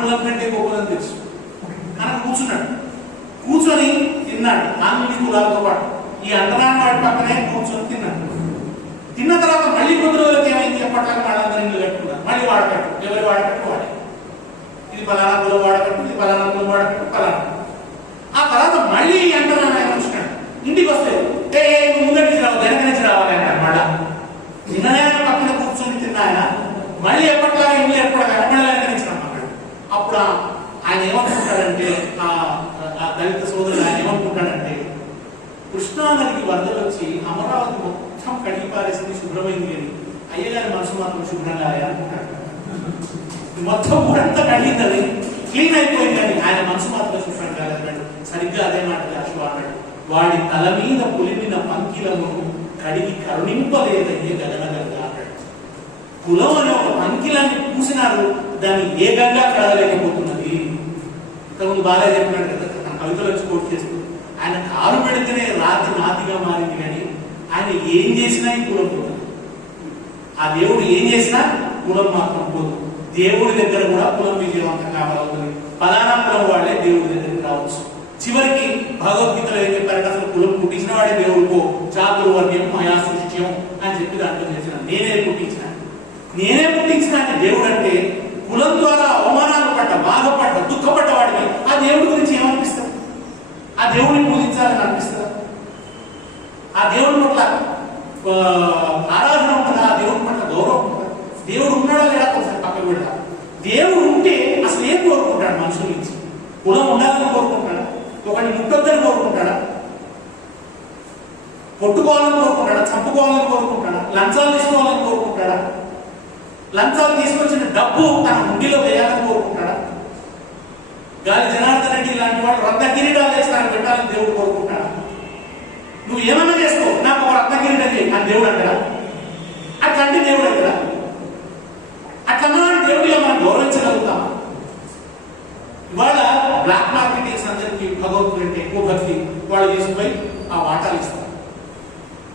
మళ్ళీ వాడకట్టు, ఎవరి వాడకట్టు వాడే, ఇది ఫలానా కులం వాడకట్టు, ఇది ఫలానా కులం వాడకట్టు, ఫలానా. ఆ తర్వాత మళ్ళీ ఎంటర్ ఆయన ఉంచుతాడు. ఇంటికి వస్తే నువ్వు ముందటి నుంచి రావు, వెనక నుంచి రావాలి అంటాడు. మళ్ళా నిన్ననే పక్కన కూర్చొని తిన్న ఆయన మళ్ళీ ఎప్పటిలాగా ఇల్లు ఏర్పడగా మళ్ళీ వెనక నుంచి రమ్మన్నాడు. అప్పుడు ఆయన ఏమనుకుంటాడంటే, ఆ దళిత సోదరుడు ఆయన ఏమనుకుంటాడంటే, కృష్ణానదికి వరదలు వచ్చి అమరావతి మొత్తం కడిగి పారేసింది, శుభ్రమైంది అని అయ్యగారి మనసు మాత్రం శుభ్రంగా అనుకుంటాడు. మొత్తం ఊరంతా కడిగిందని, క్లీన్ అయిపోయిందని ఆయన మనసు మాత్రం శుభ్రంగా అన్నాడు. సరిగ్గా అదే మాట అశు అన్నాడు, వాడి తల మీద పులిమిన పంకిలను కడిగి కరుణింపలేదయ్యే గగనగంగా అన్నాడు. కులం అనే ఒక పంకిలాన్ని పూసినారు, దాన్ని ఏ గంగా కడగలేకపోతున్నది. ఇంతకుముందు బాగా చెప్పినాడు కదా, తన కవితలు వచ్చి కోట్ చేస్తూ, ఆయన కాలు పెడితేనే రాతి నాతిగా మారింది, కానీ ఆయన ఏం చేసినా ఈ కులం పోతుంది. ఆ దేవుడు ఏం చేసినా కులం మాత్రం పోదు. దేవుడి దగ్గర కూడా కులం విజయవంతం కావాలవుతుంది. ఫలానా కులం వాళ్ళే దేవుడి దగ్గరికి రావచ్చు. చివరికి భగవద్గీతలో ఏం చెప్పారంటే, అసలు కులం పుట్టించిన వాడే దేవుడికో చాతుర్వర్ణ్యం మయా సృష్ట్యం అని చెప్పి దాంట్లో చేసిన నేనే పుట్టించిన అంటే దేవుడు అంటే, కులం ద్వారా అవమానాలు పడ్డ, బాధపడ్డ, దుఃఖపడ్డ వాడికి ఆ దేవుడి గురించి ఏమనిపిస్తుంది? ఆ దేవుడిని పూజించాలని అనిపిస్తుందా? ఆ దేవుడి పట్ల ఆరాధన ఉంటుందా? ఆ దేవుడి పట్ల గౌరవం ఉంటుందా? దేవుడు ఉన్నాడా లేదా ఒకసారి పక్కకు పెడతా. దేవుడు ఉంటే అసలు ఏం కోరుకుంటాడు మనుషుల నుంచి? కులం ఉండాలని కోరుకుంటాడా? ఒకటి ముట్టొద్దని కోరుకుంటాడా? కొట్టుకోవాలని కోరుకుంటాడా? చంపుకోవాలని కోరుకుంటాడా? లంచాలు తీసుకోవాలని కోరుకుంటాడా? లంచాలు తీసుకొచ్చిన డబ్బు తన ఉండిలో వేయాలని కోరుకుంటాడా? గాలి జనార్దన్ రెడ్డి లాంటి వాడు రత్న కిరీటాలు వేస్తానని పెట్టాలని దేవుడు కోరుకుంటాడా? నువ్వు ఏమన్నా చేసుకో, నాకు ఒక రత్న కిరీటం చేయి అని దేవుడు అంటాడా? అట్లాంటి దేవుడు అంటాడా? అట్లా దేవుడిగా మనం గౌరవించగలుగుతాం? ఇవాళ బ్లాక్ మార్కెటింగ్స్ అందరికి భగవంతుడు అంటే ఎక్కువ భక్తి, వాళ్ళు తీసుకుపోయి ఆ వాటాలు ఇస్తారు.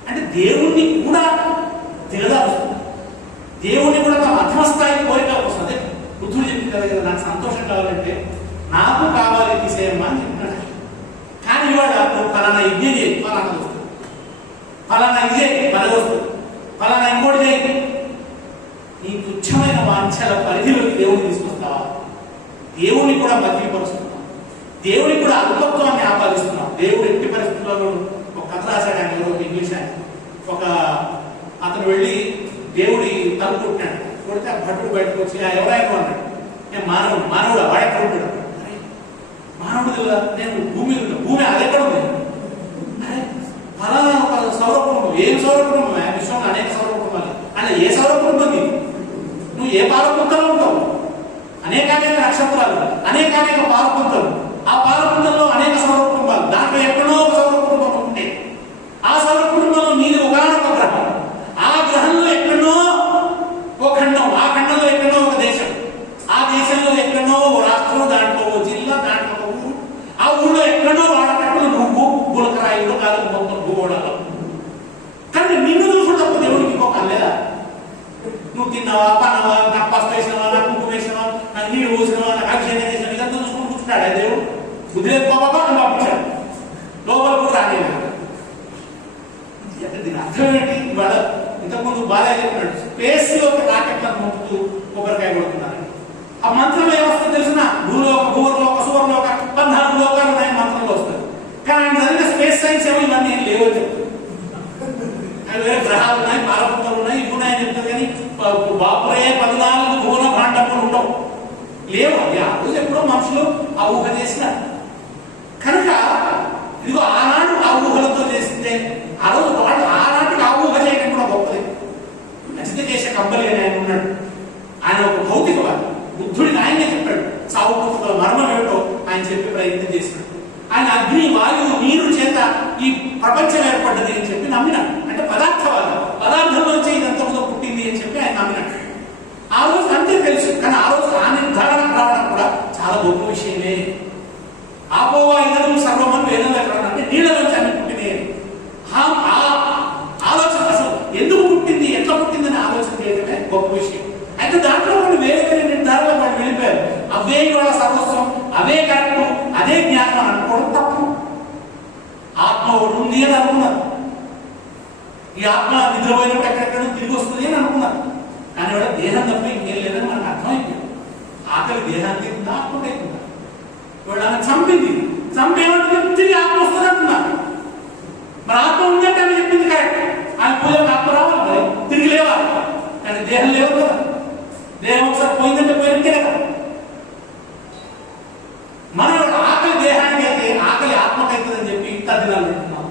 అంటే దేవుణ్ణి కూడా దిగదారుస్తుంది, దేవుణ్ణి కూడా తమ అధమస్థాయి కోరికలకు వస్తుంది. బుద్ధుడు చెప్పింది కదా, నాకు సంతోషం కావాలంటే నాకు కావాలి తీసేయమ్మా అని చెప్పినాడు. కానీ ఇవాళ నువ్వు ఫలానా యజ్ఞం చేయి, ఫలానా వస్తుంది, ఫలానా ఇది చేయి, పని వస్తుంది, ఫలానా ఇంకోటి చేయి. నీ తుచ్చమైన వాంఛల పరిధిలోకి దేవుడిని తీసుకొస్తావా? దేవుని కూడా బతికిపరుస్తున్నావు, దేవుని కూడా అల్పత్వాన్ని ఆపాదిస్తున్నావు. దేవుడు ఎట్టి పరిస్థితుల్లో ఒక కథ రాశాడు ఆయన, ఎవరో ఇంగ్లీష్ ఆయన. ఒక అతను వెళ్ళి దేవుడి తలుపు కొట్టాడు. కొడితే ఆ భటుడు బయటకు వచ్చి ఎవరైనా అన్నాడు, నేను మానవుడు వాడెక్కడ ఉంటాడు? మానవుడు కదా, నేను భూమి అది ఎక్కడ ఉంది? అరే ఫలానా ఒక సౌర కుటుంబం. ఏం సౌర కుటుంబం? విశ్వంలో అనేక సౌర కుటుంబాలు. అంటే ఏ సౌర కుటుంబం? నువ్వు ఏ పాలపుంతలో ఉంటావు? అనేకానేక నక్షత్రాలు, అనేకానేక పాలపుంతలు. ఆ పాలపుంతల్లో అనేక సౌర కుటుంబాలు. దాంట్లో ఎక్కడో ఒక సౌర కుటుంబం ఉంటే ఆ సౌర కుటుంబంలో నీది ఒకనొక గ్రహం. ఆ గ్రహంలో ఎక్కడో ఒక ఖండం, ఆ ఖండంలో ఎక్కడో ఒక దేశం, ఆ దేశంలో ఎక్కడో ఓ రాష్ట్రం, దాంట్లో ఓ జిల్లా, దాంట్లో ఒక ఊరు, ఆ ఊళ్ళో ఎక్కడో వాడకట్టులో నువ్వు గులకరాయిలో కాదు మొత్తం భూగోళాలు. కానీ నిన్ను చూసు తప్ప దేవుడికి ఇంకొక లేదా? నువ్వు తిన్నావా, పన్నావా, నాకు పసుపు వేసినావా, నాకు కుంకుమ వేసినావా, నాకు నీళ్ళు పోసినావా, నాకు అభిషేకం చేసినా, ఇదంతా చూసుకుని కూర్చున్నాడు ఆ దేవుడు. బుద్ధి లేదు బాబా అని పంపించాడు, లోపల కూడా రాలేదు. దీని అర్థం ఏంటి? ఇవాళ ఇంతకుముందు బాగా చెప్పినాడు, స్పేస్ లో ఒక రాకెట్లను పంపుతూ కొబ్బరికాయ కొడుతున్నారు. ఆ మంత్రంలో ఏమొస్తుంది తెలిసిన? భూలోక, భూవర్లోక, సువర్లోక, 14 లోకాలు ఉన్నాయి మంత్రంలో వస్తుంది. కానీ ఆయన చదివిన స్పేస్ సైన్స్ ఏమో ఇవన్నీ ఏం లేవు చెప్తుంది. వేరే గ్రహాలు ఉన్నాయి, పాలపుంతలు ఉన్నాయి, ఇవి ఉన్నాయని చెప్తుంది. కానీ బాపురే 14 భువన భాండములు ఉండవు, లేవు. అది ఆ రోజు ఎప్పుడో మనుషులు ఆ ఊహ చేసినారు. కనుక ఇదిగో ఆనాడు ఆ ఊహలతో చేసిందే. ఆ రోజు వాడు ఆనాటికి ఆ ఊహ చేయడం కూడా గొప్పది. నచిత చేసే కంబలి అని ఆయన ఉన్నాడు. ఆయన ఒక భౌతికవాది. బుద్ధుడికి ఆయనే చెప్పాడు సాగు పుట్టుకల మర్మం ఏమిటో ఆయన చెప్పే ప్రయత్నం చేసినాడు. ఆయన అగ్ని, వాయువు, నీరు చేత ఈ ప్రపంచం ఏర్పడ్డది అని చెప్పి నమ్మినాడు. అంటే పదార్థవాదం, పదార్థంలోంచి ఇదంతా పుట్టింది అని చెప్పి ఆయన నమ్మినాడు. ఆ రోజు అంతే తెలుసు. కానీ ఆ రోజు ఆ నిర్ధారణ రావడం కూడా చాలా గొప్ప విషయమే. ఆపోవా ఇదం సర్వమని వేదంలో ఎక్కడ అంటే నీళ్ళలోంచి అన్ని పుట్టినాయి. ఆలోచన అసలు ఎందుకు పుట్టింది, ఎట్లా పుట్టింది అని ఆలోచన చేయడమే గొప్ప విషయం. అయితే దాంట్లో వాళ్ళు వేరే వేరే నిర్ధారణలో వాళ్ళు వెళ్ళిపోయారు. అవే వాళ్ళ సర్వస్వం, అవే కరెక్ట్, అదే జ్ఞానం అని అనుకోవడం తప్పు. ఆత్మ ఒకటి ఉంది అని అనుకున్నారు. ఈ ఆత్మ నిద్రపోయినప్పుడు ఎక్కడెక్కడ తిరిగి వస్తుంది అని అనుకున్నారు. కానీ వాళ్ళ దేహం తప్ప ఇంకేం లేదని మనకు అర్థమైపోయింది. ఆకలి దేహానికి అవుతుందా, ఆత్మకి అవుతుందా? ఇవాళ ఆమె చంపింది, చంపేమంటే తిరిగి ఆత్మ వస్తుంది అంటున్నారు. మరి ఆత్మ ఉందంటే ఆమె చెప్పింది కరెక్ట్. ఆమె పూజకు ఆత్మ రావాలి, మరి తిరిగి లేవాలి. కానీ దేహం లేవు కదా. దేహం ఒకసారి పోయిందంటే పోయినట్టే కదా. మనం ఆకలి దేహానికి అయితే ఆకలి ఆత్మకి అవుతుందని చెప్పి తద్దినాలు పెట్టుకున్నాం.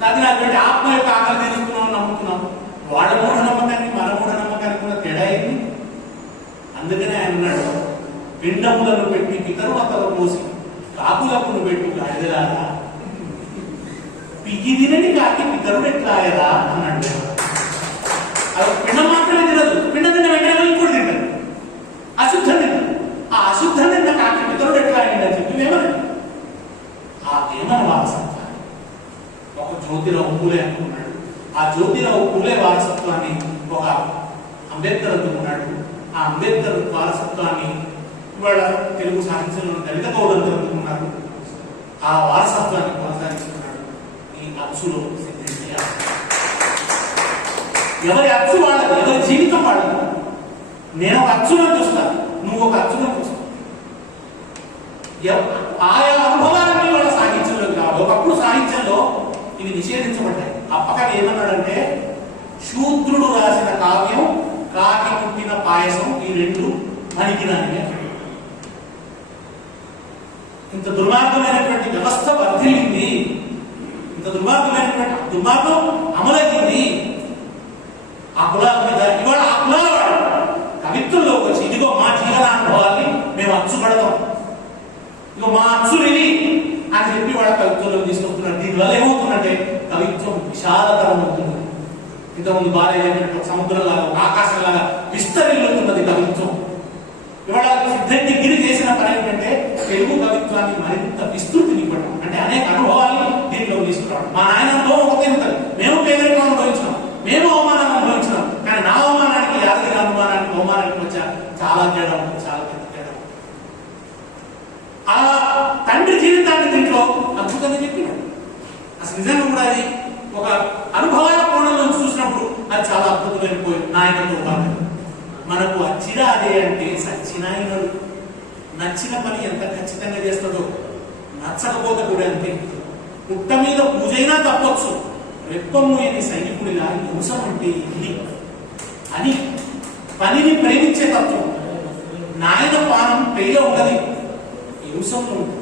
తద్దినాలు పెట్టి ఆత్మ యొక్క ఆకలి తీరుస్తున్నాం నమ్ముతున్నాం. వాళ్ళ మూఢనమ్మకానికి మన మూఢనమ్మకానికి కూడా తేడా అయింది. అందుకనే ఆయన అన్నాడు, పిండములను పెట్టి పితరువతలు పోసి కాకులకు పెట్టి గాడిదలారా పిగి తినని కాకి పితరుడు ఎట్లా ఆయరా అన్నాడు. అది పిండం మాత్రమే తినదు, పిండం తిన్న వెంటనే ఇంకోటి తింటారు, అశుద్ధం తింటారు. ఆ అశుద్ధం తిన్న కాకి పితరుడు ఎట్లా అయ్యింది అని చెప్పి వేమనండి. ఆ వేమన వారసత్వాన్ని ఒక జ్యోతిరావు పూలే అనుకున్నాడు. ఆ జ్యోతిరావు పూలే వారసత్వాన్ని ఒక అంబేద్కర్ అందుకున్నాడు. ఆ అంబేద్కర్ వారసత్వాన్ని ఇవాళ తెలుగు సాహిత్యంలో దళిత కవులందరూ అందుకున్నారు. ఆ వారసత్వాన్ని కొనసాగిస్తున్నాడు ఈ అచ్చులో సిద్ధించే. ఎవరి అచ్చు వాళ్ళది, ఎవరి జీవితం వాళ్ళది. నేను ఒక అచ్చులో చూస్తాను, నువ్వు ఒక అచ్చులో చూస్తావు. ఆయా అనుభవాలన్నీ వాళ్ళ సాహిత్యంలోకి రావాలి. ఒకప్పుడు సాహిత్యంలో ఇవి నిషేధించబడ్డాయి. అప్పకని ఏమన్నాడంటే, శూద్రుడు రాసిన కావ్యం, కాకి పుట్టిన పాయసం, ఈ రెండు పనికిరానివి. ఇంత దుర్మార్గమైనటువంటి వ్యవస్థ వర్ధిల్లింది, ఇంత దుర్మార్గమైనటువంటి దుర్మార్గం అమలైంది. ఆ కులాల మీద ఇవాళ ఆ కులాల వాడు కవిత్వంలోకి వచ్చి ఇదిగో మా జీవనానుభవాన్ని మేము అచ్చు కడతాం, ఇదిగో మా అచ్చులివి అని చెప్పి వాళ్ళ కవిత్వంలోకి తీసుకొస్తున్నారు. దీనివల్ల ఏమవుతుందంటే కవిత్వం విశాలతరం అవుతుంది. ఇంతకుముందు భార్య సముద్రంలాగా, ఆకాశంలాగా విస్తరిల్లుతున్నది కవిత్వం. ఇవాళ సిద్ధంటి గిరి చేసిన పని ఏంటంటే తెలుగు కవిత్వాన్ని మరింత విస్తృతిని ఇవ్వడం, అంటే అనేక అనుభవాన్ని దీంట్లో తీసుకురావడం. మా నాయన అనుభవం ఒకటే ఉంటుంది, మేము పేదరికం అనుభవించినాం, మేము అవమానాన్ని అనుభవించినాం. కానీ నా అవమానానికి, యాదగిరి అనుమానానికి, అవమానానికి వచ్చా చాలా తేడా ఉంటుంది, చాలా పెద్ద తేడా. ఆ తండ్రి జీవితాన్ని దీంట్లో అద్భుతంగా చెప్పినాడు. అసలు నిజంగా కూడా అది ఒక అనుభవాల కోణంలో చూసినప్పుడు అది చాలా అద్భుతమైపోయి నాయకుడు పాత్ర. మనకు అచ్చిరా అదే అంటే సచ్చినాయనుడు. నచ్చిన పని ఎంత ఖచ్చితంగా చేస్తాడో, నచ్చకపోతే కూడా అంతే. పుట్ట మీద పూజైనా తప్పొచ్చు, రెప్పము అని సైనికుడిలా హింసం అంటే ఇది అని పనిని ప్రేమించే తత్వం. నాయన పానం పెయిలో ఉండదు, హింసంలో ఉంటుంది.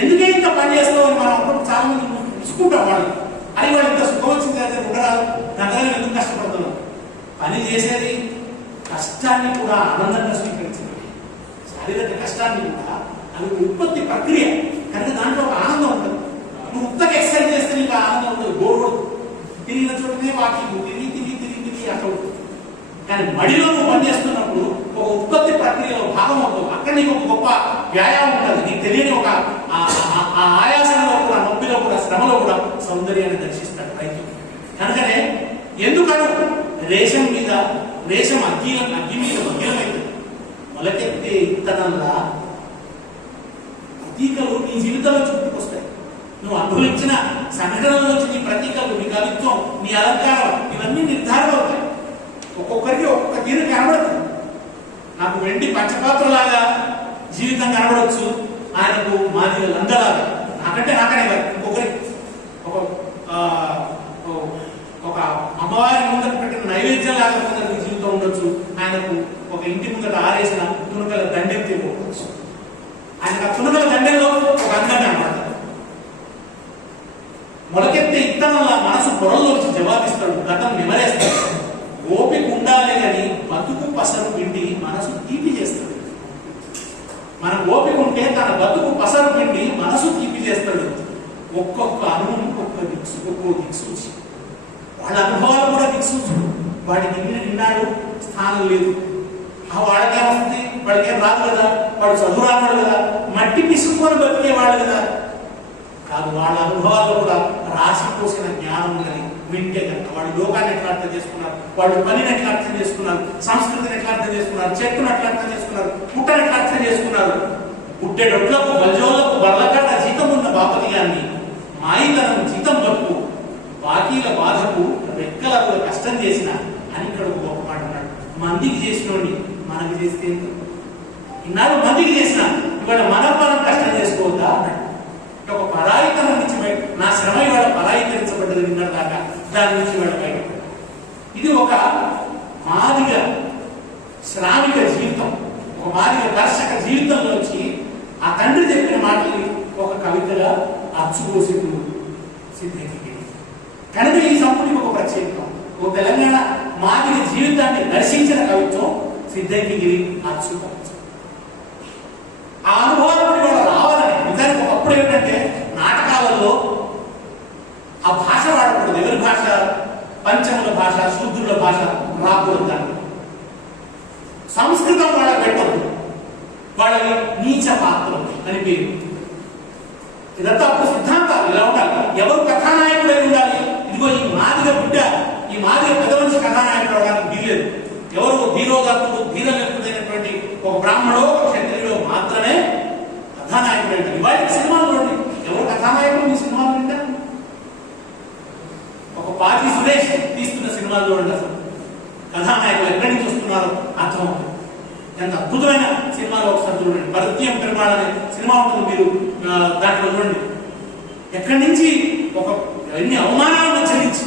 ఎందుకే ఇంత పని చేస్తావు అని మనం అప్పుడు చాలా మంది చూసుకుంటాం. వాళ్ళు అని వాళ్ళు ఇంత సుఖం వచ్చింది అయితే ఉండరాదు, నగరం ఎందుకు కష్టపడుతున్నాం. పని చేసేది కష్టాన్ని కూడా ఆనందంగా స్వీకరించింది. శారీరక కష్టాన్ని కూడా అది ఉత్పత్తి ప్రక్రియ కనుక దాంట్లో ఒక ఆనందం ఉంటుంది. నువ్వు ఉత్తగా ఎక్సర్సైజ్ చేస్తే నీకు ఆనందం ఉంటుంది, బోర్డు తిరిగిన చోటనే వాకింగ్ తిరిగి తిరిగి తిరిగి తిరిగి అట్లా ఉంటుంది. కానీ మడిలో నువ్వు పనిచేస్తున్నప్పుడు ఒక ఉత్పత్తి ప్రక్రియలో భాగం అవుతావు. అక్కడ నీకు ఒక గొప్ప వ్యాయామం ఉంటుంది. నీకు తెలియని ఒక ఆయాసంలో కూడా, నొప్పిలో కూడా, శ్రమలో కూడా సౌందర్యాన్ని దర్శిస్తాడు రైతు. కనుకనే ఎందుకను రేషం మీద, రేషం అగ్గి మీద మగ్గిలమైంది. మొలకెత్తే ఇత్తనంలా ప్రతీకలు నీ జీవితంలో చుట్టుకొస్తాయి. నువ్వు అనుభవించిన సంఘటనల నుంచి నీ ప్రతీకలు, నీ కవిత్వం, నీ అలంకారం ఇవన్నీ నిర్ధారణ అవుతాయి. ఒక్కొక్కరికి ఒక్కొక్క తీరు కనబడుతుంది. నాకు వెండి పంచపాత్రలాగా జీవితం కనబడవచ్చు, ఆయనకు మాది లందలాగా, నాకంటే నాకనే కాదు ఇంకొకరికి ఒక అమ్మవారి ముందర పెట్టిన నైవేద్యం లాగా కొందరికి జీవితం ఉండొచ్చు. ఆయనకు ఒక ఇంటి ముందట ఆరేసిన తునకల దండెత్తి పోవచ్చు. ఆయనకు ఆ తునకల దండెల్లో ఒక అందం కనబడతాడు. మొలకెత్తే ఇత్తనంలా మనసు పొరల్లోంచి జవాబిస్తాడు, గతం నిమరేస్తాడు. ఓపిక ఉండాలి అని బతుకు పసరు పిండి మనసు తీపి చేస్తాడు. మన ఓపిక ఉంటే తన బతుకు పసరు పిండి మనసు తీపి చేస్తాడు. ఒక్కొక్క అనుభవం ఒక్కొక్క దిక్సూచి. వాళ్ళ అనుభవాలు కూడా దిక్సూచుడు. వాడికి నిన్నాడు స్థానం లేదు, వాడికేమొస్తుంది, వాడికేం రాదు కదా, వాడు చదువు రాడు కదా, మట్టి పిసుకొని బతికేవాడు కదా కాదు. వాళ్ళ అనుభవాల్లో కూడా రాసి పోసిన జ్ఞానం ఉన్నది. వింటే కనుక వాడు లోకాన్ని ఎట్లా అర్థం చేసుకున్నారు, వాడు పనిని ఎట్లా అర్థం చేసుకున్నారు, సంస్కృతిని ఎట్లా అర్థం చేసుకున్నారు, చెట్టును ఎట్లా అర్థం చేసుకున్నారు, పుట్టను ఎట్లా అర్థం చేసుకున్నారు. పుట్టెడొట్లకు బల్జోళ్లకు బర్లకట్ట జీతం ఉన్న బాపతి గారిని మాయితనం జీతం బతుకు బాకీల బాధ రెక్కల కష్టం చేసిన అని ఇక్కడ ఒక గొప్ప మాట అన్నాడు. మందికి చేసినోడిని మనకి చేస్తే ఇన్నాళ్ళు మందికి చేసిన ఇవాళ మనం కష్టం చేసుకోవద్దా అన్నాడు. ఒక పరాయితనం నుంచి నా శ్రమ ఇవాళ పరాయికరించబడ్డది నిన్న దాకా, దాని నుంచి ఇవాళ బయట. ఇది ఒక మాదిగ శ్రామిక జీవితం, ఒక మాదిగ దర్శక జీవితంలోంచి ఆ తండ్రి చెప్పిన మాటల్ని ఒక కవితగా అచ్చుకోసిండు సిద్ధంగిరి. కనుక ఈ సంపుటికి ఒక ప్రత్యేకత, ఒక తెలంగాణ మాదిగ జీవితాన్ని దర్శించిన కవిత్వం సిద్ధంగిరి అచ్చుకవిత్వం. ఆ అనుభవాలు కూడా రావాలని నిజానికి ఒకప్పుడు ఏంటంటే నాటకాలలో ఆ భాష వాడకూడదు, ఎవరి భాష, పంచముల భాష, శూద్రుల భాష రాకూడదు, దాన్ని సంస్కృతం వాళ్ళకి పెట్టద్దు, వాళ్ళని నీచ పాత్రలు అని పేరు. ఇదంతా అప్పుడు సిద్ధాంతాలు ఇలా ఉండాలి. ఎవరు కథానాయకుడై ఉండాలి? ఇదిగో ఈ మాదిగ బిడ్డ, ఈ మాదిగ పెద్ద మనిషి కథానాయకుడు అవడానికి వీలేదు. ఎవరు ధీరోదత్తుడు, ధీరనిర్పుడైనటువంటి ఒక బ్రాహ్మణో ఒక క్షత్రియుడో మాత్రమే కథానాయకుడు అంటారు. ఇవాళ సినిమాలు చూడండి, ఎవరు కథానాయకుడు మీ సినిమాలు వింటారు? ఒక పాటి సురేష్ తీస్తున్న సినిమాలు చూడండి, అసలు కథానాయకులు ఎక్కడి నుంచి వస్తున్నారో అర్థమవుతుంది. ఎంత అద్భుతమైన సినిమాలో ఒకసారి చూడండి, పరిత్యం పెరుమాళ్ అనే సినిమా ఉంటుంది, మీరు దాంట్లో చూడండి. ఎక్కడి నుంచి ఒక ఎన్ని అవమానాలను చెల్లించి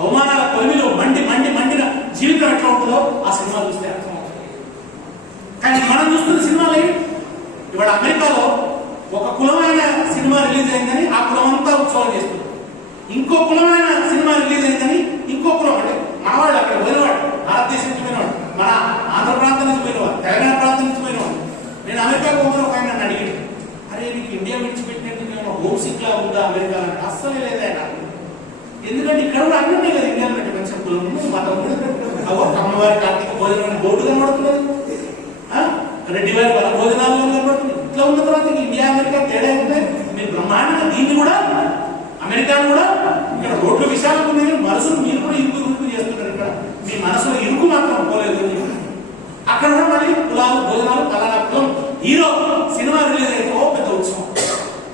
అవమానాల కొలిమిలో మండిన జీవితం ఎట్లా ఉంటుందో ఆ సినిమా చూస్తే అర్థమవుతుంది. కానీ మనం చూస్తున్న సినిమాలు ఇవాళ అమెరికాలో ఒక కులమైన సినిమా రిలీజ్ అయిందని ఆ కులం అంతా ఉత్సవం చేస్తుంది. ఇంకో కులమైన సినిమా రిలీజ్ అయిందని ఇంకో కులం, అంటే మనవాళ్ళు అక్కడ పోయినవాడు, భారతదేశం నుంచి పోయినవాడు, మన ఆంధ్ర ప్రాంతం నుంచి పోయినవాడు, తెలంగాణ ప్రాంతం నుంచి పోయినవాడు. నేను అమెరికాకు పోతున్న ఒక ఆయన నన్ను అడిగాడు, అరే నీకు ఇండియా విడిచిపెట్టినట్టు నేను హోమ్ సిక్ లా ఉందా అమెరికా అంటే? అస్సలే లేదా నాకు. ఎందుకంటే ఇక్కడ కూడా అన్నీ ఉన్నాయి కదా ఇండియాలో, అంటే మంచి కులం మతం అమ్మవారి కార్తీక భోజనం బోర్డు కనబడుతున్నది, రెడ్డి వారి వన భోజనాలు కనబడుతుంది. ఇట్లా ఉన్న తర్వాత ఇండియా అమెరికా తేడా ఉంటే మీరు బ్రహ్మాండంగా దీన్ని కూడా అమెరికాను కూడా ఇక్కడ రోడ్లు విశాలంగా ఉన్నాయి, మనసును మీరు కూడా ఇరుకు చేస్తున్నారు. ఇక్కడ మీ మనసులో ఇరుకు మాత్రం పోలేదు. అక్కడ కూడా మళ్ళీ కులాలు భోజనాలు పలానా కులం హీరో సినిమా రిలీజ్ అయితే ఓ పెద్ద ఉత్సవం.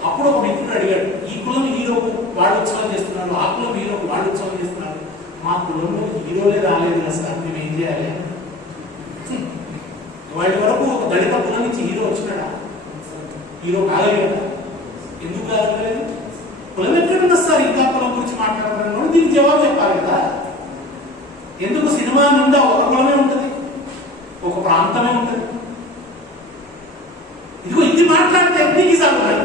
అప్పుడు ఒక మిత్రుడు అడిగాడు, ఈ కులం హీరోకు వాడు ఉత్సవం చేస్తున్నారు, ఆ కులం హీరోకు వాడు ఉత్సవం చేస్తున్నారు, మా కులంలో హీరోలే రాలేదు అసలు, మేము ఏం చేయాలి? వాటి వరకు ఒక దళిత కులం నుంచి హీరో వచ్చినాడా? హీరో కాగలిగాడా? ఎందుకు కాగలేదు? కులం ఎక్కడ సార్ ఇంకా కులం గురించి మాట్లాడుతున్నాడు, దీనికి జవాబు చెప్పాలి కదా. ఎందుకు సినిమా నిండా ఒక కులమే ఉంటుంది, ఒక ప్రాంతమే ఉంటుంది. ఇదిగో ఇది మాట్లాడితే ఎన్నికి సాగుతాడు.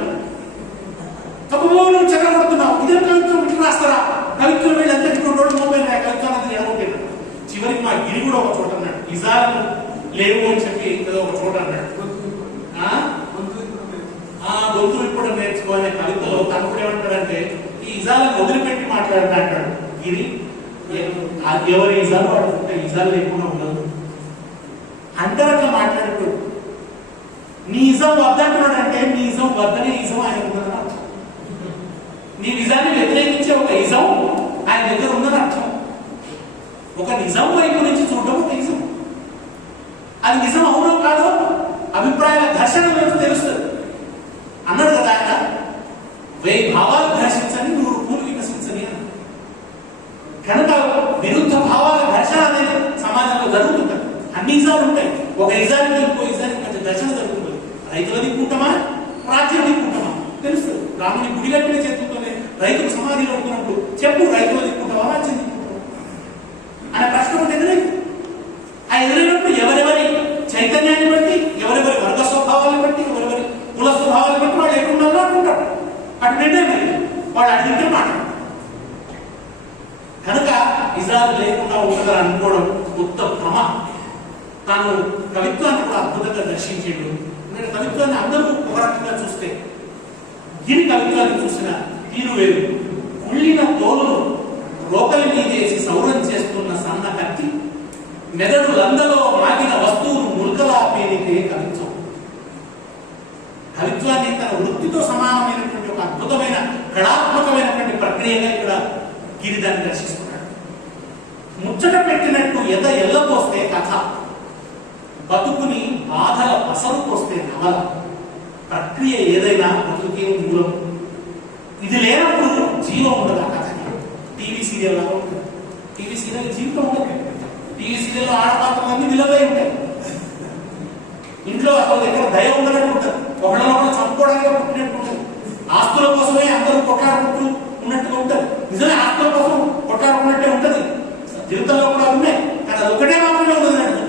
తప్పబో నువ్వు చెక్కబడుతున్నావు, ఇదే కవిత్వం ఇట్లా రాస్తారా? కవిత్వం వీళ్ళు ఎంత రోడ్డు మొబైల్ కవిత్వం అంతా ఎడగొట్టాడు. చివరికి మా గిరి కూడా ఒక చోట అన్నాడు, నిజాలు లేవు అని చెప్పి ఏదో ఒక చోట అన్నాడు. గొంతు ఇప్పుడు నేర్చుకోవాలనే కవితలో తనప్పుడు ఏమంటాడంటే, ఈ ఇజాలను వదిలిపెట్టి మాట్లాడండి అంటాడు గిరి. ఎవరి ఇజాలు వాడుకుంటే ఇజాలు లేకుండా ఉండదు అంటే అట్లా మాట్లాడుతూ నీ ఇజం వద్దంటున్నాడు అంటే నీ ఇజం వద్దనే ఇజం ఆయన ఉందని అర్థం. నీ నిజాన్ని వ్యతిరేకించే ఒక ఇజం ఆయన దగ్గర ఉందని అర్థం. ఒక నిజం వైపు నుంచి చూడడం ఒక ఇజం, అది నిజం అవునో కాదో అభిప్రాయాల ఘర్షణ వైపు తెలుస్తుంది అన్నాడు కదా ఆయన. 1000 భావాలు ఘర్షించని 100 పూలు వికసించని అని. కనుక విరుద్ధ భావాల ఘర్షణ అనేది సమాజంలో జరుగుతుంది. అన్ని ఇజాలు ఉంటాయి, ఒక ఇజానికి ఇంకో ఇజానికి మధ్య ఘర్షణ జరుగుతుంది. రైతుల దిక్కుంటామా, రాజ్యం దిక్కుంటామా తెలుస్తుంది. రాముని గుడి కట్టిన చేతులతోనే రైతులు సమాధిలో ఉంటున్నప్పుడు చెప్పు, రైతుల దిక్కుంటావా, రాజ్యం దిక్కుంటావా అనే ప్రశ్న ఒకటి ఎదురైంది. ఆ ఎదురైనప్పుడు ఎవరెవరి చైతన్యాన్ని బట్టి, ఎవరెవరి వర్గ స్వభావాలను బట్టి, ఎవరెవరి కుల స్వభావాలను బట్టి వాళ్ళు ఎక్కడున్నారో అనుకుంటారు. అటు నిర్ణయం వాళ్ళు అడిగితే మాట్లాడు. కనుక ఇజ్రాయల్ లేకుండా ఉంటుందని అనుకోవడం కొత్త భ్రమ. తాను కవిత్వాన్ని కూడా అద్భుతంగా దర్శించాడు. నేను కవిత్వాన్ని అందరూ ఒక రకంగా చూస్తే దీని కవిత్వాన్ని చూసిన తీరు వేరు. కుళ్ళిన తోలును రోకలి మీదేసి సౌరం చేస్తున్న సన్న కత్తి, మెదడు లందలో మాగిన వస్తువును ముల్కలాపేనికే కవిత్వం. కవిత్వాన్ని తన వృత్తితో సమానమైనటువంటి ఒక అద్భుతమైన కళాత్మకమైనటువంటి ప్రక్రియగా ఇక్కడ గిరిదాన్ని దర్శిస్తున్నాడు. ముచ్చట పెట్టినట్టు ఎల్లపోస్తే కథ, బతుకుని బాధల పసరు పోస్తే నవల. ప్రక్రియ ఏదైనా బతుకే మూలం. ఇది లేనప్పుడు జీవం ఉండదు ఆ కథకి. టీవీ సీరియల్ లాగా ఉంటుంది. టీవీ సీరియల్ జీవితం ఉండదు. టీవీ సీరియల్ ఆడపాత్రలన్నీ విలువై ఉంటాయి. ఇంట్లో అసలు ఎక్కడ దయ ఉండనట్టు ఉంటుంది, ఒకళ్ళొకళ్ళు చంపుకోవడానికి పుట్టినట్టు ఉంటుంది, ఆస్తుల కోసమే అందరూ కొట్లాడుకుంటూ ఉన్నట్టుగా ఉంటుంది. నిజమే, ఆస్తుల కోసం కొట్లాడుకున్నట్టే ఉంటుంది, జీవితంలో కూడా ఉన్నాయి. కానీ అది ఒకటే మాత్రమే ఉన్నది.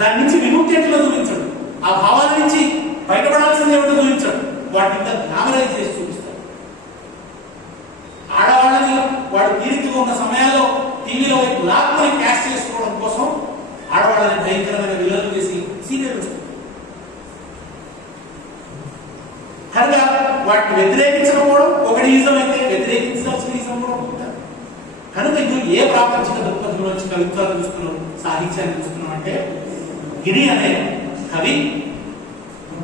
దాని నుంచి విముక్తి ఎట్లా చూపించడు, ఆ భావాల నుంచి బయటపడాల్సింది ఏమిటో చూపించడు, వాటిని ఇంకా గ్లామరైజ్ చేసి చూపిస్తాడు. ఆడవాళ్ళని వాడు తీరికగా ఉన్న సమయాల్లో టీవీలో వైపు లాక్కుని క్యాష్ చేసుకోవడం కోసం ఆడవాళ్ళని భయంకరమైన విలువలు చేసి సీరియల్ వస్తుంది. హరిగా వాటిని వ్యతిరేకించకపోవడం ఒకటి ఈజం అయితే వ్యతిరేకించాల్సిన ఈజం కూడా ఉంటుంది. కనుక ఇది ఏ ప్రాపంచిక దృక్పథంలో వచ్చి కవిత్వాలు చూస్తున్నాం, సాహిత్యాన్ని చూస్తున్నాం అంటే గిరి అనే కవి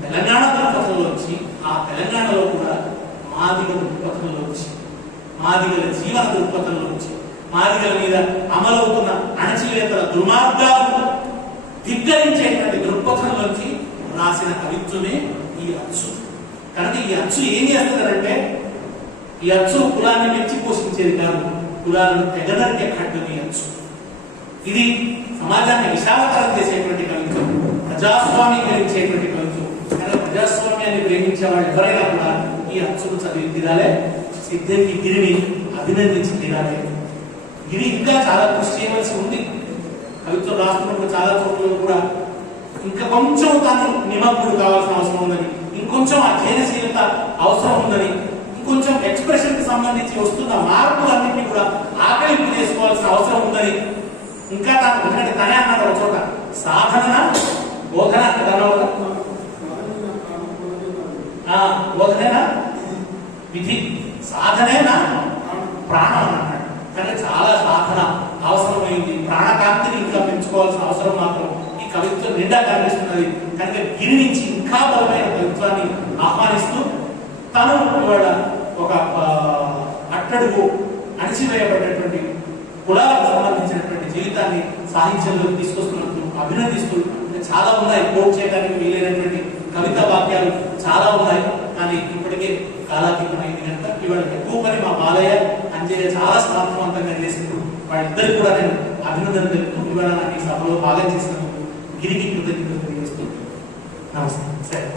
తెలంగాణ దృక్పథంలో వచ్చి ఆ తెలంగాణలో కూడా మాదిగ దృక్పథంలో వచ్చి, మాదిగల జీవన దృక్పథంలో వచ్చి, మాదిగల మీద అమలవుతున్న అణచివేతల దుర్మార్గాలను ధిక్కరించేటువంటి దృక్పథంలోంచి రాసిన కవిత్వమే ఈ అచ్చు. కనుక ఈ అచ్చు ఏం చేస్తుందంటే, ఈ అచ్చు కులాన్ని పెంచి పోషించేది కాదు, కులాలను తెగనరికే ఖడ్గం ఈ అచ్చు. ఇది సమాజాన్ని విశాలతరం చేసేటువంటి కవిత్వం, ప్రజాస్వామీకరించేటువంటి కవిత్వం. కానీ ప్రజాస్వామ్యాన్ని ప్రేమించే వాళ్ళు ఎవరైనా కూడా ఈ అచ్చును చదివి తీరాలే, సిద్ధంకి గిరిని అభినందించి తీరాలి. గిరి ఇంకా చాలా కృషి చేయవలసి ఉంది. కవిత్వం రాస్తున్నప్పుడు చాలా చోట్ల కూడా ఇంకా కొంచెం తాను నిమగ్నుడు కావాల్సిన అవసరం ఉందని, ఇంకొంచెం అధ్యయనశీలత అవసరం ఉందని, ఇంకొంచెం ఎక్స్ప్రెషన్ కి సంబంధించి వస్తున్న మార్పులన్నింటినీ కూడా ఆకలింపు చేసుకోవాల్సిన అవసరం ఉందని, ఇంకా తాను ఎందుకంటే తనే అన్నాడు ఒక చోట, సాధన బోధన బోధనేనా విధి, సాధనేనా ప్రాణం అన్నాడు. కానీ చాలా సాధన అవసరమైంది, ప్రాణకాంతిని ఇంకా పెంచుకోవాల్సిన అవసరం మాత్రం ఈ కవిత్వం నిండా కనిపిస్తున్నది. కనుక గిరి నుంచి ఇంకా బలమైన కవిత్వాన్ని ఆహ్వానిస్తూ తను ఇవాళ ఒక అట్టడుగు అణిచివేయబడ్డటువంటి కులాలకు సంబంధించినటువంటి జీవితాన్ని సాహిత్యంలో తీసుకొస్తున్నట్టు అభినందిస్తూ, చాలా ఉన్నాయి కోట్ చేయడానికి వీలైనటువంటి కవితా వాక్యాలు చాలా ఉన్నాయి. కానీ ఇప్పటికే కాలాతీతమైంది కనుక ఇవాళ ఎక్కువ పని మా బాలయ్య అంజయ్య చాలా సమర్థవంతంగా చేసినప్పుడు వాళ్ళిద్దరికి కూడా నేను అభినందన తెలుపుతూ ఇవాళ నాకు ఈ సభలో భాగం చేసినందుకు గిరికి కృతజ్ఞతలు తెలియజేస్తూ నమస్తే. సరే.